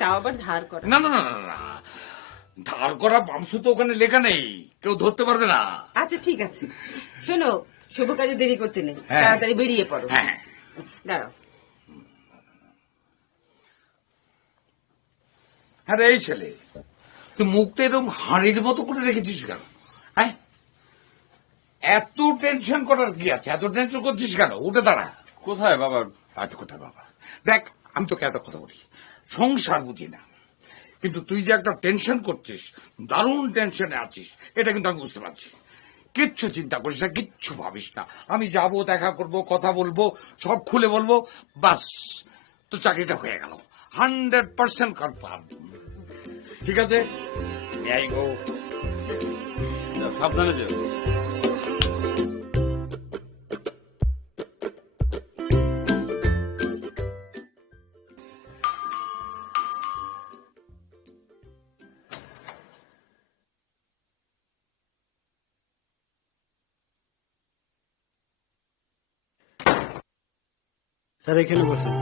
তাও আবার ধার করা। না না না না না, ধার করা বামসু তো ওখানে লেখা নেই, কেউ ধরতে পারবে না। আচ্ছা ঠিক আছে, শোনো, শুভ কাজে দেরি করতে নেই, হ্যাঁ। তাড়াতাড়ি বেরিয়ে পড়ো। হ্যাঁ দাঁড়াও। হ্যাঁ রে, এই ছেলে তুই মুখটা এরকম হাঁড়ির মতো করে রেখেছিস কেন? হ্যাঁ, এত টেনশন করার কি আছে? এত টেনশন করছিস কেন? উঠে দাঁড়া। কোথায় বাবা? এত কথা বাবা, দেখ আমি তোকে একটা কথা বলি, সংসার বুঝি না, কিন্তু তুই যে একটা টেনশন করছিস, দারুণ টেনশনে আছিস, এটা কিন্তু আমি বুঝতে পারছি। কিচ্ছু চিন্তা করিস না, কিচ্ছু ভাবিস না, আমি যাব, দেখা করব, কথা বলবো, সব খুলে বলবো, বাস তো চাকরিটা হয়ে গেল, 100% কনফার্ম। ঠিক আছে, এই গো, সাবধানে যেও। স্যার এখানে বসেন।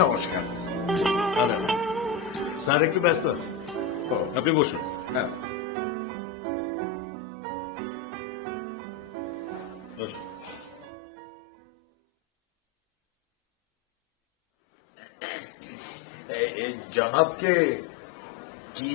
নমস্কার। আদাব। স্যার একটু ব্যস্ত আছে, ও, আপনি বসুন। হ্যাঁ। বসুন। এই জনাবকে কি